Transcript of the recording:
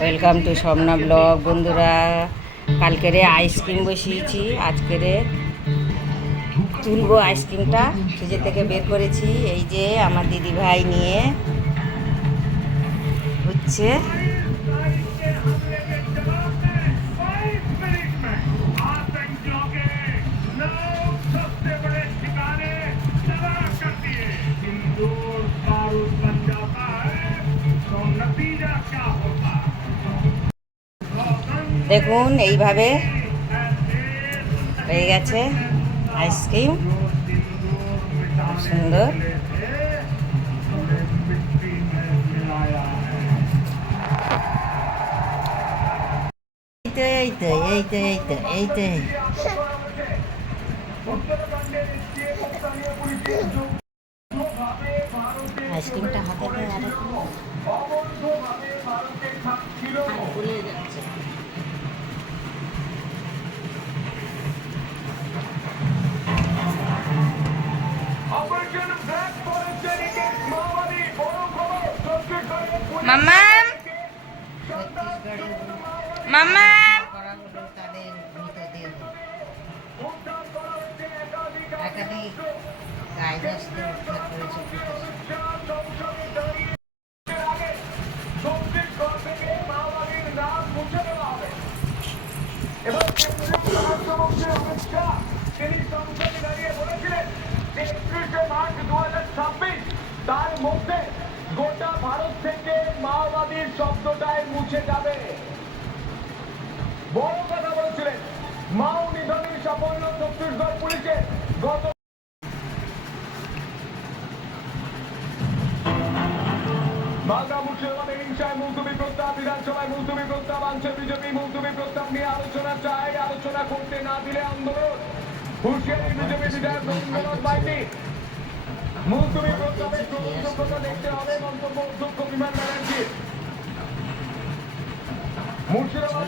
Welcome to Swapna blog বন্ধুরা, কালকেরে ice cream বসিয়েছি। আজকেরে তুলবো আইসক্রিমটা ফ্রিজে থেকে বের করেছি। এই যে আমার দিদিভাই নিয়ে হচ্ছে দেখুন, এইভাবে হয়ে গেছে আইসক্রিম সুন্দর। এই তো এই তো এই তো এই তো এই তো আইসক্রিমটা হাতে ভুলে যাচ্ছে। হবে এবং কেন্দ্রীয় স্বরাষ্ট্রমন্ত্রী অমিত শাহ তিনি সংসদে তার মধ্যে গোটা ভারত থেকে মাওবাদীর শব্দটাই মুছে যাবে। বড় কথা বলেছিলেন, মাও নিধনের সাফল্য ছত্তিশগড় পুলিশের গত মালদা মুর্শিদাবাদে হিংসায় মুলতুবি প্রস্তাব, বিধানসভায় মুলতুবি প্রস্তাব, আনছে বিজেপি, মুলতুবি প্রস্তাব নিয়ে আলোচনা চাই, আলোচনা করতে না দিলে আন্দোলন। হুঁশিয়ারি বিজেপি বিধায়ক রবীন্দ্রনাথ বাইটি মুলতুবি প্রস্তাবের মুর্শিদাবাদ